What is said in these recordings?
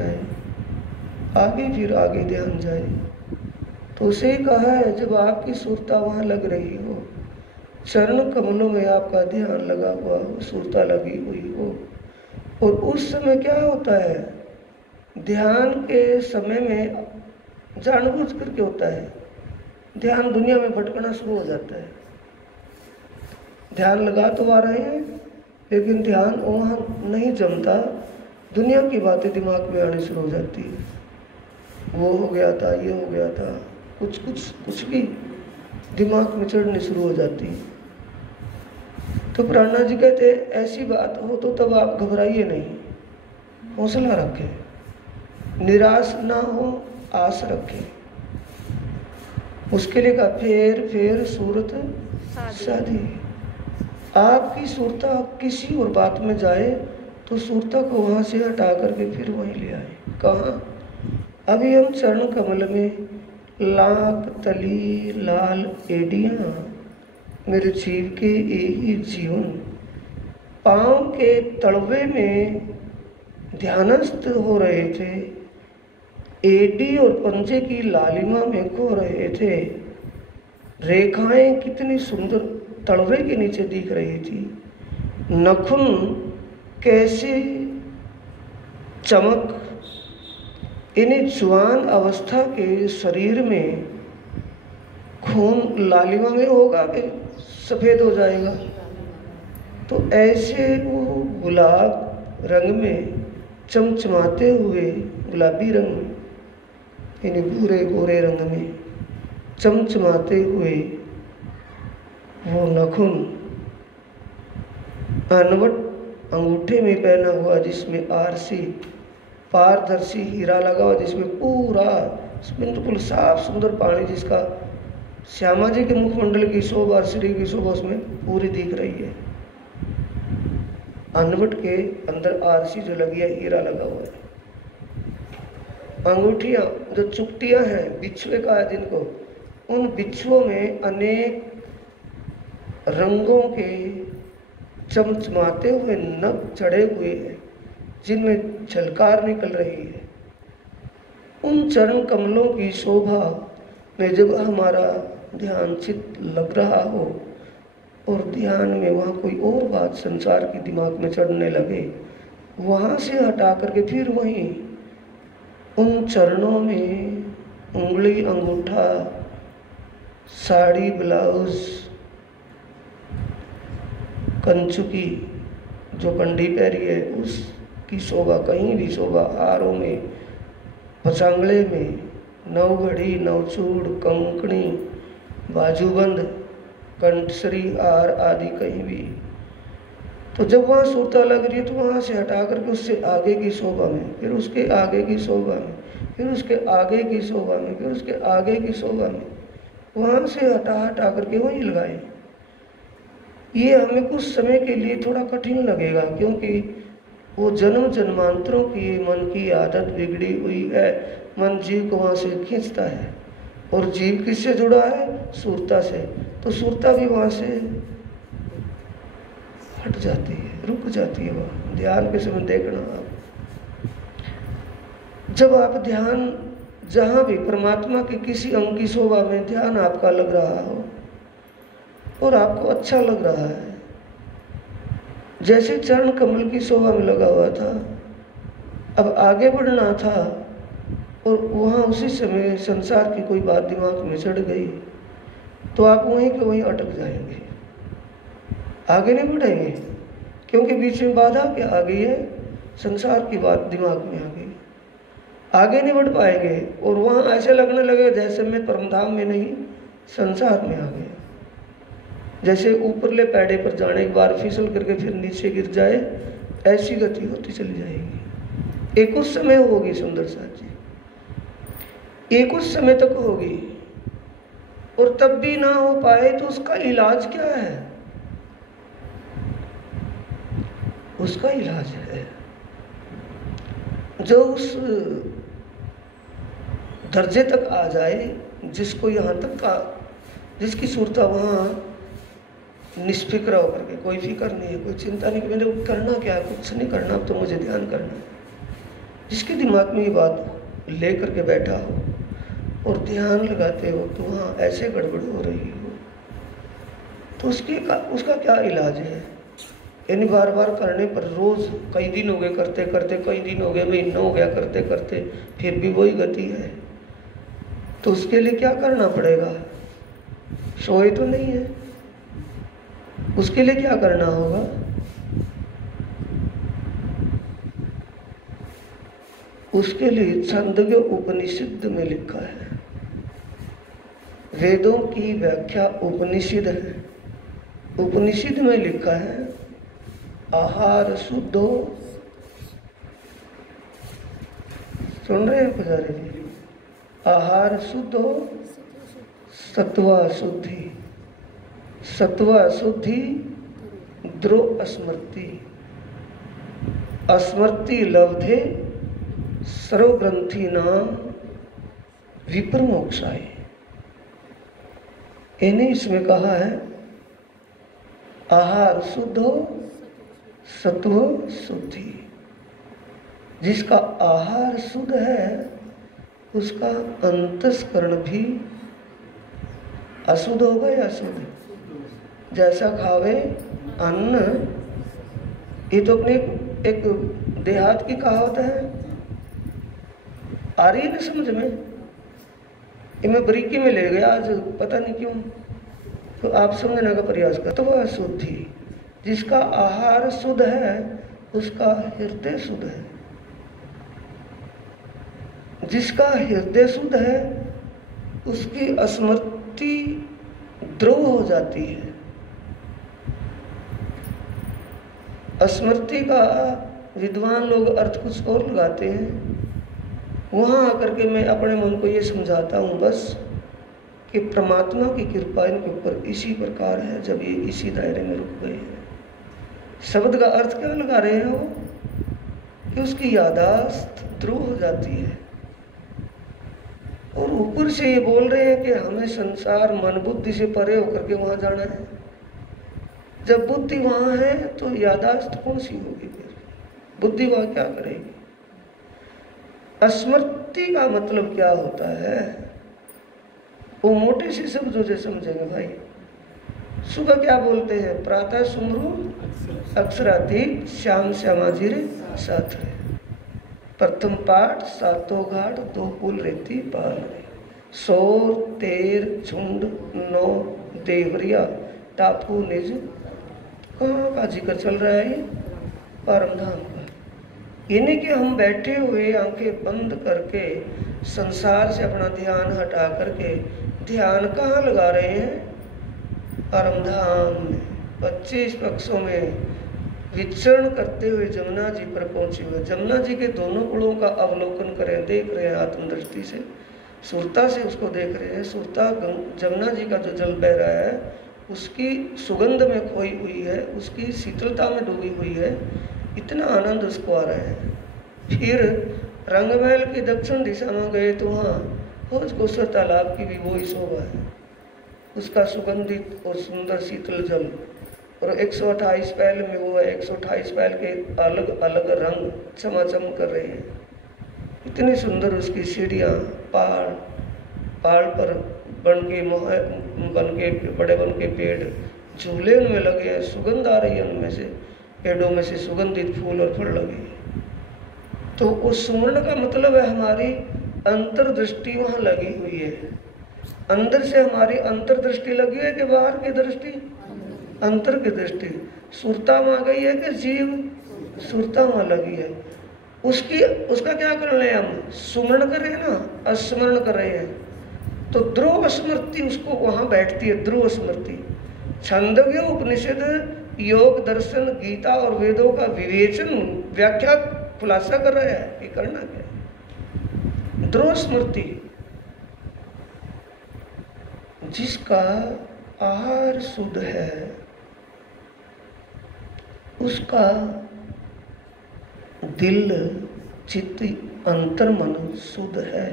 जाए, आगे फिर आगे ध्यान जाए। तो उसे कहा है जब आपकी सुरता वहाँ लग रही हो, चरण कमलों में आपका ध्यान लगा हुआ हो, सुरता लगी हुई हो, और उस समय क्या होता है, ध्यान के समय में जानबूझ करके होता है, ध्यान दुनिया में भटकना शुरू हो जाता है। ध्यान लगा तो आ रहे हैं लेकिन ध्यान वहाँ नहीं जमता, दुनिया की बातें दिमाग में आनी शुरू हो जाती है। वो हो गया था, ये हो गया था, कुछ भी दिमाग में चढ़नी शुरू हो जाती है। तो प्राणा जी कहते ऐसी बात हो तो तब आप घबराइए नहीं, हौसला रखें, निराश ना हो, आस रखें। उसके लिए कहा फेर सूरत साधी। आपकी सूरता किसी और बात में जाए तो सूरता को वहाँ से हटा करके फिर वहीं ले आए। कहाँ? अभी हम चरण कमल में लाख तली लाल एडियाँ मेरे जीव के यही जीवन, पाँव के तलवे में ध्यानस्थ हो रहे थे, एडी और पंजे की लालिमा में खो रहे थे। रेखाएं कितनी सुंदर तलवे के नीचे दिख रही थी, नखुन कैसे चमक इन जवान अवस्था के शरीर में, खून लालिमा में होगा कि सफ़ेद हो जाएगा। तो ऐसे वो गुलाब रंग में चमचमाते हुए, गुलाबी रंग में, यानी भूरे गोरे रंग में चमचमाते हुए वो नखुन, अनवट अंगूठे में पहना हुआ जिसमें आरसी पारदर्शी हीरा लगा हुआ, जिसमें पूरा बिल्कुल साफ सुंदर पानी, जिसका श्यामा जी के मुखमंडल की शोभा, श्री की शोभा उसमें पूरी दिख रही है। अनवट के अंदर आरसी जो लगी है, हीरा लगा हुआ है। अंगूठियां जो चुकटियां हैं, बिछुए का है जिनको, उन बिछुओं में अनेक रंगों के चमचमाते हुए नग चढ़े हुए हैं जिनमें झलकार निकल रही है। उन चरण कमलों की शोभा में जब हमारा ध्यान चित्त लग रहा हो और ध्यान में वहाँ कोई और बात संसार की दिमाग में चढ़ने लगे, वहाँ से हटा करके फिर वहीं उन चरणों में उंगली, अंगूठा, साड़ी, ब्लाउज, कंचुकी जो कंडी पैरी है उसकी शोभा, कहीं भी शोभा, हारों में, पचांगड़े में, नवघड़ी, नवचूड़, कंकणी, बाजूबंद, कंठसरी, हार आदि कहीं भी। तो जब वहाँ सूरता लग रही है तो वहाँ से हटा करके उससे आगे की शोभा में, फिर उसके आगे की शोभा में, फिर उसके आगे की शोभा में, फिर उसके आगे की शोभा में, वहाँ से हटा करके वहीं लगाए। ये हमें कुछ समय के लिए थोड़ा कठिन लगेगा, क्योंकि वो जन्म जन्मांतरों की मन की आदत बिगड़ी हुई है। मन जीव को वहाँ से खींचता है, और जीव किससे जुड़ा है? सूरता से। तो सूरता भी वहाँ से हट जाती है, रुक जाती है। वहाँ ध्यान के समय देखना आप, जब आप ध्यान जहाँ भी परमात्मा के किसी अंग की शोभा में ध्यान आपका लग रहा हो और आपको अच्छा लग रहा है, जैसे चरण कमल की शोभा में लगा हुआ था, अब आगे बढ़ना था और वहाँ उसी समय संसार की कोई बात दिमाग में चढ़ गई तो आप वहीं के वहीं अटक जाएंगे, आगे नहीं बढ़ेंगे, क्योंकि बीच में बाधा क्या आ गई है? संसार की बात दिमाग में आ गई, आगे नहीं बढ़ पाएंगे। और वहाँ ऐसे लगने लगे जैसे मैं परमधाम में नहीं संसार में आ गया, जैसे ऊपरले पैड़े पर जाने के बाद फिसल करके फिर नीचे गिर जाए, ऐसी गति होती चली जाएगी। एक उस समय होगी सुंदर साथ जी, एक उस समय तक होगी, और तब भी ना हो पाए तो उसका इलाज क्या है? उसका इलाज है जो उस दर्जे तक आ जाए जिसको यहाँ तक का, जिसकी सूरता वहाँ निष्फिक्र होकर के, कोई फिक्र नहीं है, कोई चिंता नहीं कि मैंने करना क्या है, कुछ नहीं करना, अब तो मुझे ध्यान करना है। जिसके दिमाग में ये बात लेकर के बैठा हो और ध्यान लगाते हो तो हाँ ऐसे गड़बड़ हो रही हो, तो उसका क्या इलाज है? यानी बार बार करने पर, रोज कई दिन हो गए करते करते, कई दिन हो गए, महीना हो गया करते करते, फिर भी वही गति है, तो उसके लिए क्या करना पड़ेगा? सोए तो नहीं है, उसके लिए क्या करना होगा? उसके लिए छांदोग्य उपनिषद में लिखा है, वेदों की व्याख्या उपनिषद है। उपनिषद में लिखा है आहार शुद्धो, सुन रहे हैं पुजारी जी? आहार शुद्धो सत्वा शुद्धि, सत्वा शुद्धि द्रोह स्मृति, स्मृति लब्धे सर्वग्रंथि नाम विपर मोक्षाय। इन्हें इसमें कहा है आहार शुद्ध हो, सत्व शुद्धि। जिसका आहार शुद्ध है उसका अंतस्करण भी अशुद्ध होगा या शुद्ध? जैसा खावे अन्न, ये तो अपने एक देहात की कहावत है, आ रही है ना समझ में? ये मैं बरीकी में ले गया आज, पता नहीं क्यों, तो आप समझने का प्रयास कर। तो वह शुद्धि, जिसका आहार शुद्ध है उसका हृदय शुद्ध है। जिसका हृदय शुद्ध है उसकी स्मृति द्रोह हो जाती है। स्मृति का विद्वान लोग अर्थ कुछ और लगाते हैं। वहाँ आकर के मैं अपने मन को ये समझाता हूँ बस कि परमात्मा की कृपा इनके ऊपर इसी प्रकार है जब ये इसी दायरे में रुक गए हैं। शब्द का अर्थ क्या लगा रहे हैं वो? कि उसकी यादाश्त द्रोह हो जाती है और ऊपर से ये बोल रहे हैं कि हमें संसार मन बुद्धि से परे होकर के वहाँ जाना है। जब बुद्धि वहाँ है तो यादाश्त कौन सी होगी? फिर बुद्धि वहाँ क्या करेगी? स्मृति का मतलब क्या होता है वो मोटे से शब्दों से समझेंगे भाई। सुबह क्या बोलते हैं? प्रातः सुमरु अक्षरातीत श्याम श्यामाजीर साथ है। प्रथम पाठ सातों घाट दो पुल रेती पाल रे, सोर तेर झुंड नौ देवरिया टापू निज। कहाँ का जिक्र चल रहा है? ये परम धाम का। यानी कि हम बैठे हुए आंखें बंद करके संसार से अपना ध्यान हटा करके ध्यान कहाँ लगा रहे हैं? परम धाम में। 25 पक्षों में विचरण करते हुए जमुना जी पर पहुंचे हुए। जमुना जी के दोनों कुलों का अवलोकन करें, देख रहे हैं आत्मदृष्टि से, सुरता से उसको देख रहे हैं। सुरता जमुना जी का जो जल बह रहा है उसकी सुगंध में खोई हुई है, उसकी शीतलता में डूबी हुई है। इतना आनंद उसको आ रहा है। फिर रंगमहल की दक्षिण दिशा में गए तो वहाँ भोज कोसर तालाब की भी वही शोभा है, उसका सुगंधित और सुंदर शीतल जल। और 128 पैल में वो है, 128 पैल के अलग अलग रंग चमाचम कर रहे हैं। इतनी सुंदर उसकी सीढ़ियाँ, पहाड़ पर बन के बड़े बन के पेड़, झूले उनमें लगे हैं, सुगंध आ रही है उनमें से, पेड़ों में से सुगंधित फूल और फल लगे। तो उस सुमरण का मतलब है हमारी अंतर्दृष्टि वहाँ लगी हुई है। अंदर से हमारी अंतर्दृष्टि लगी है कि बाहर की दृष्टि? अंतर की दृष्टि। सुरता में आ गई है कि जीव सुरता में लगी है। उसका क्या कर रहे हैं हम? सुमरण कर रहे हैं ना, स्मरण कर रहे हैं। तो ध्रुव स्मृति उसको वहाँ बैठती है, ध्रुव स्मृति। छंदोग्य उपनिषद योग दर्शन गीता और वेदों का विवेचन व्याख्या खुलासा कर रहा है कि करना क्या है। ध्रुव स्मृति, जिसका आहार शुद्ध है उसका दिल चित्त अंतर्मन शुद्ध है।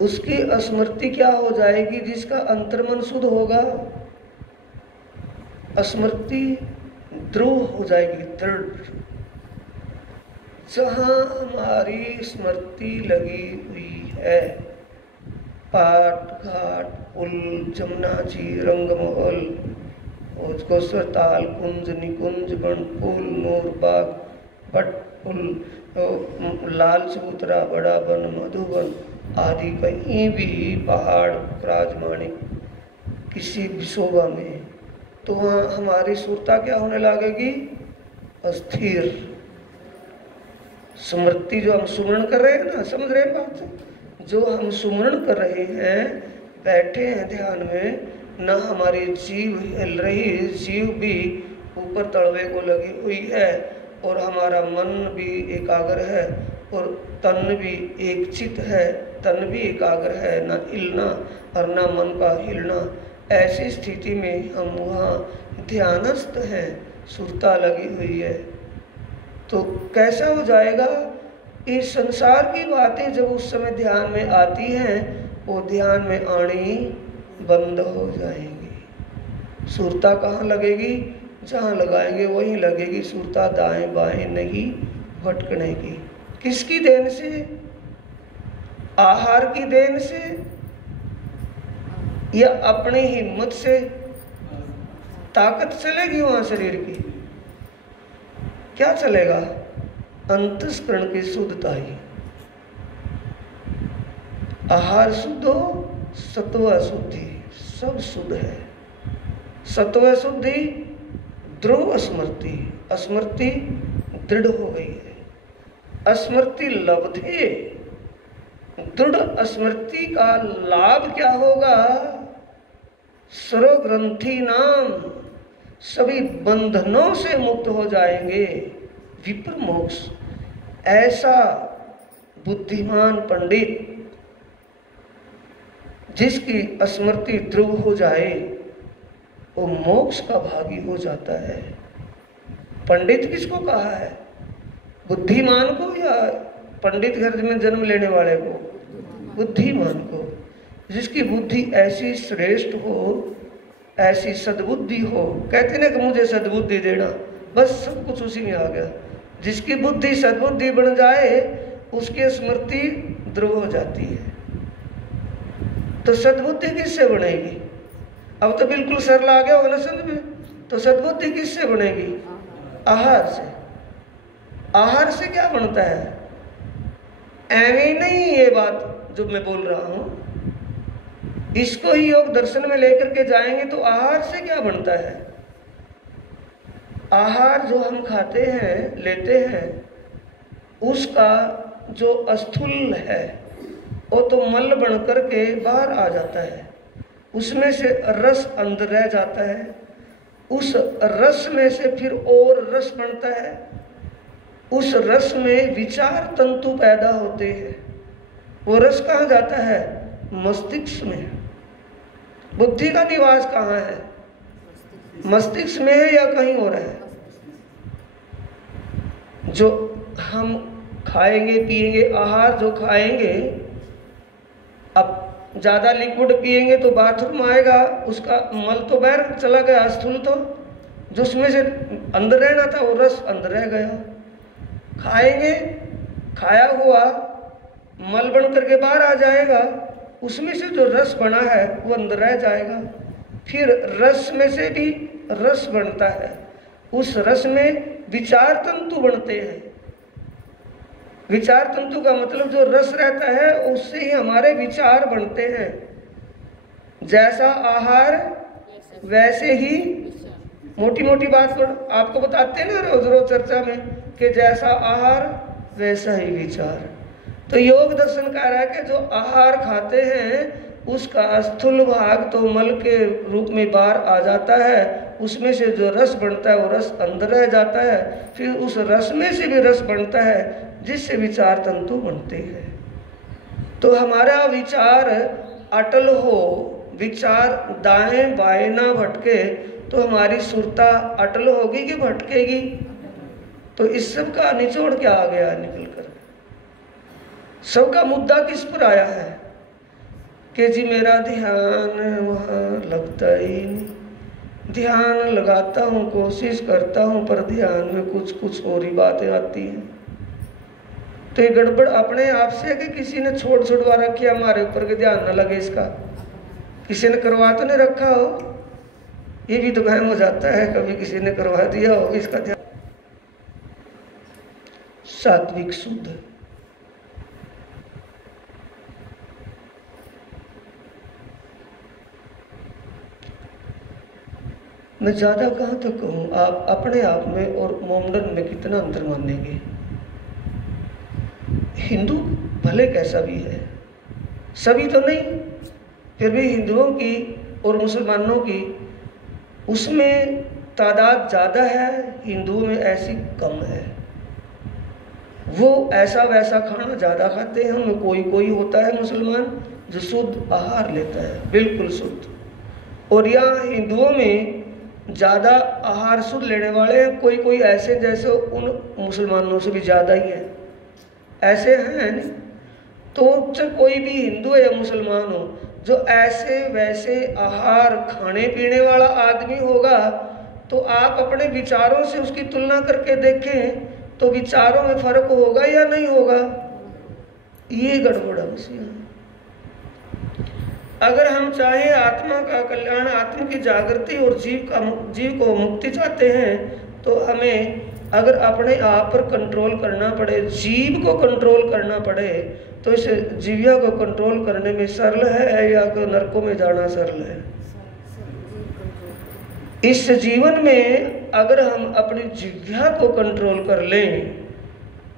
उसकी स्मृति क्या हो जाएगी? जिसका अंतर्मन शुद्ध होगा स्मृति द्रोह हो जाएगी, दृढ़। जहाँ हमारी स्मृति लगी हुई है, पाट घाट पुल जमुना जी रंगमहल उसको सरताल कुंज निकुंज बन पुल मोर बाग भट पुल लाल चबूतरा बड़ा बन मधुबन आदि कहीं भी पहाड़ राजमाणिक किसी भी शोभा में, तो वहाँ हमारी सुरता क्या होने लगेगी? अस्थिर। स्मृति जो हम सुमरण कर रहे हैं ना, समझ रहे हैं बात? जो हम सुमरण कर रहे हैं, बैठे हैं ध्यान में, न हमारी जीव हिल रही, जीव भी ऊपर तलवे को लगी हुई है और हमारा मन भी एकाग्र है और तन भी एक चित है, तन भी एकाग्र है, न हिलना और न मन का हिलना। ऐसी स्थिति में हम वहाँ ध्यानस्थ हैं, सुरता लगी हुई है, तो कैसा हो जाएगा? इस संसार की बातें जब उस समय ध्यान में आती हैं, वो ध्यान में आनी बंद हो जाएंगी। सुरता कहाँ लगेगी? जहाँ लगाएंगे वहीं लगेगी सुरता, दाएं बाएं नहीं भटकने की। किसकी देन से? आहार की देन से या अपनी हिम्मत से? ताकत चलेगी वहां शरीर की? क्या चलेगा? अंतस्करण की शुद्धता ही। आहार शुद्ध हो, सत्व शुद्धि, सब शुद्ध है। सत्व शुद्धि, ध्रुव स्मृति, स्मृति दृढ़ हो गई है। स्मृति लब्धे, दृढ़ स्मृति का लाभ क्या होगा? सर्वग्रंथि नाम, सभी बंधनों से मुक्त हो जाएंगे। विप्र मोक्ष। ऐसा बुद्धिमान पंडित जिसकी स्मृति ध्रुव हो जाए, वो मोक्ष का भागी हो जाता है। पंडित किसको कहा है? बुद्धिमान को या पंडित घर में जन्म लेने वाले को? बुद्धिमान को। जिसकी बुद्धि ऐसी श्रेष्ठ हो, ऐसी सद्बुद्धि हो। कहते ना कि मुझे सद्बुद्धि देना, बस सब कुछ उसी में आ गया। जिसकी बुद्धि सद्बुद्धि बन जाए, उसकी स्मृति ध्रुव हो जाती है। तो सद्बुद्धि किससे बनेगी? अब तो बिल्कुल सरल आ गया होगा ना समझ में। तो सद्बुद्धि किससे बनेगी? आहार से। आहार से क्या बनता है? ऐਵੇਂ नहीं ये बात जो मैं बोल रहा हूं, इसको ही योग दर्शन में लेकर के जाएंगे तो आहार से क्या बनता है? आहार जो हम खाते हैं, लेते हैं, उसका जो स्थूल है वो तो मल बन करके बाहर आ जाता है। उसमें से रस अंदर रह जाता है। उस रस में से फिर और रस बनता है। उस रस में विचार तंतु पैदा होते हैं। वो रस कहाँ जाता है? मस्तिष्क में। बुद्धि का निवास कहाँ है? मस्तिष्क में है या कहीं और है? जो हम खाएंगे पिएंगे, आहार जो खाएंगे, अब ज्यादा लिक्विड पिएंगे तो बाथरूम आएगा, उसका मल तो बाहर चला गया, स्थूल तो जो उसमें से अंदर रहना था वो रस अंदर रह गया। खाएंगे, खाया हुआ मल बन करके बाहर आ जाएगा, उसमें से जो रस बना है वो अंदर रह जाएगा। फिर रस में से भी रस बनता है। उस रस में विचार तंतु बनते हैं। विचार तंतु का मतलब जो रस रहता है उससे ही हमारे विचार बनते हैं। जैसा आहार वैसे ही, मोटी मोटी बात आपको बताते हैं ना रोज रोज चर्चा में कि जैसा आहार वैसा ही विचार। तो योग दर्शन कह रहा है कि जो आहार खाते हैं उसका स्थूल भाग तो मल के रूप में बाहर आ जाता है। उसमें से जो रस बनता है वो रस अंदर रह जाता है। फिर उस रस में से भी रस बनता है जिससे विचार तंतु बनते हैं। तो हमारा विचार अटल हो, विचार दाएं बाएं ना भटके, तो हमारी सुरता अटल होगी कि भटकेगी? तो इस सब का निचोड़ क्या आ गया निकल कर? सबका मुद्दा किस पर आया है कि जी मेरा ध्यान वहाँ लगता ही नहीं। ध्यान लगाता हूँ, कोशिश करता हूँ, पर ध्यान में कुछ कुछ और ही बातें आती हैं। तो ये गड़बड़ अपने आप से है कि किसी ने छोड़ छुड़वा रखी है हमारे ऊपर के ध्यान न लगे इसका, किसी ने करवा तो नहीं रखा हो, ये भी तो वहम हो जाता है, कभी किसी ने करवा दिया हो इसका ध्यान। सात्विक शुद्ध, मैं ज्यादा कहाँ तक कहूँ, आप अपने आप में और मोमडन में कितना अंतर मानेंगे। हिंदू भले कैसा भी है, सभी तो नहीं, फिर भी हिंदुओं की और मुसलमानों की उसमें तादाद ज़्यादा है, हिंदुओं में ऐसी कम है। वो ऐसा वैसा खाना ज़्यादा खाते हैं, उनमें कोई कोई होता है मुसलमान जो शुद्ध आहार लेता है, बिल्कुल शुद्ध, और यहाँ हिंदुओं में ज़्यादा आहार शुद्ध लेने वाले हैं, कोई कोई ऐसे जैसे उन मुसलमानों से भी ज़्यादा ही है, ऐसे हैं नहीं। तो चाहे कोई भी हिंदू है या मुसलमान हो, जो ऐसे वैसे आहार खाने पीने वाला आदमी होगा, तो आप अपने विचारों से उसकी तुलना करके देखें तो विचारों में फर्क होगा या नहीं होगा, ये गड़बड़ है। अगर हम चाहे आत्मा का कल्याण, आत्मा की जागृति और जीव को मुक्ति चाहते हैं, तो हमें अगर अपने आप पर कंट्रोल करना पड़े, जीव को कंट्रोल करना पड़े, तो इस जीविया को कंट्रोल करने में सरल है या नरकों में जाना सरल है। इस जीवन में अगर हम अपनी जिह्वा को कंट्रोल कर लें,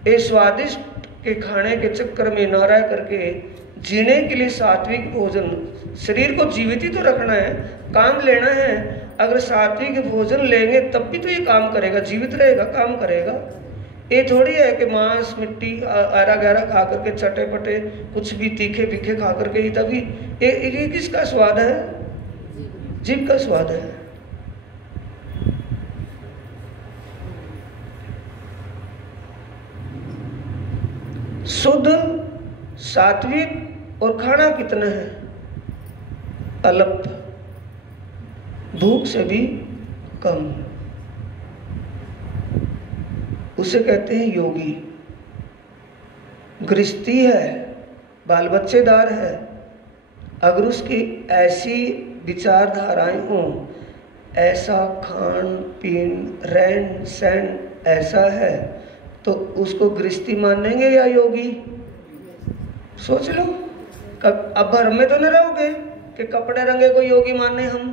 ये स्वादिष्ट के खाने के चक्कर में ना रह करके जीने के लिए सात्विक भोजन, शरीर को जीवित ही तो रखना है, काम लेना है। अगर सात्विक भोजन लेंगे तब भी तो ये काम करेगा, जीवित रहेगा, काम करेगा। ये थोड़ी है कि मांस मिट्टी आरा गहरा खा करके चटे पटे कुछ भी तीखे बिखे खा करके ही तभी ये किसका स्वाद है? जीव का स्वाद है। शुद्ध सात्विक और खाना कितना है? अल्प, भूख से भी कम, उसे कहते हैं योगी। गृहस्थी है, बाल बच्चेदार है, अगर उसकी ऐसी विचारधाराएं हों, ऐसा खान पीन रहन सहन ऐसा है, तो उसको गृहस्थी मानेंगे या योगी? सोच लो। अब भर में तो न रहोगे कि कपड़े रंगे को योगी माने हम।